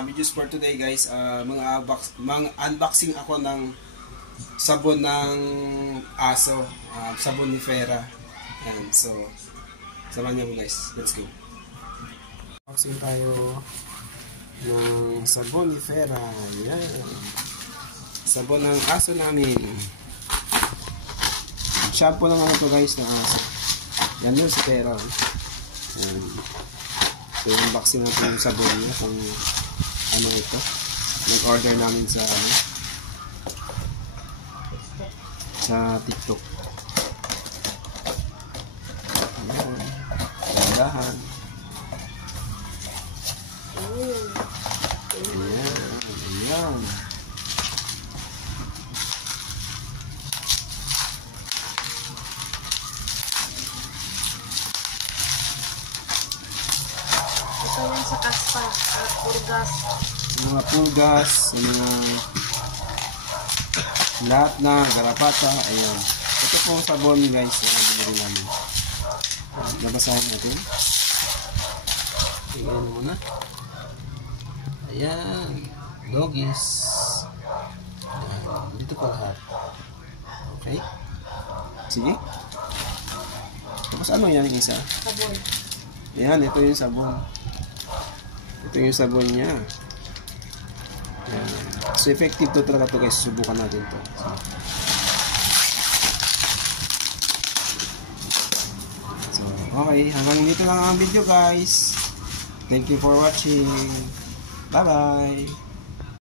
videos for today guys. Mga unboxing ako ng sabon ng aso, sabon ni Fera. Yan, so samahan niyo guys. Let's go. Unboxing tayo ng sabon ni Fera. Yan. Sabon ng aso namin. Shampoo lang ano to guys ng aso. Yan yun si Fera. Yan. So, unboxing natin yung sabon niya kung ano ito. Nag-order namin sa TikTok. Ayan. Dahan. Ayan. Ayan. Ito yung sa kaspa, purgas. Mga pulgas, mga lahat na garapata, ayan. Ito pong sabon guys, na binili namin. Nabasahin natin. Ayan muna. Ayan, doggies. Ayan, dito po lahat. Okay? Sige. Tapos ano yan yung isa? Sabon. Ayan, ito yung sabon. Ito yung sabon niya. Ayan. So, effective to talaga to guys. Subukan natin to. So, okay. Hanggang dito lang ang video guys. Thank you for watching. Bye-bye.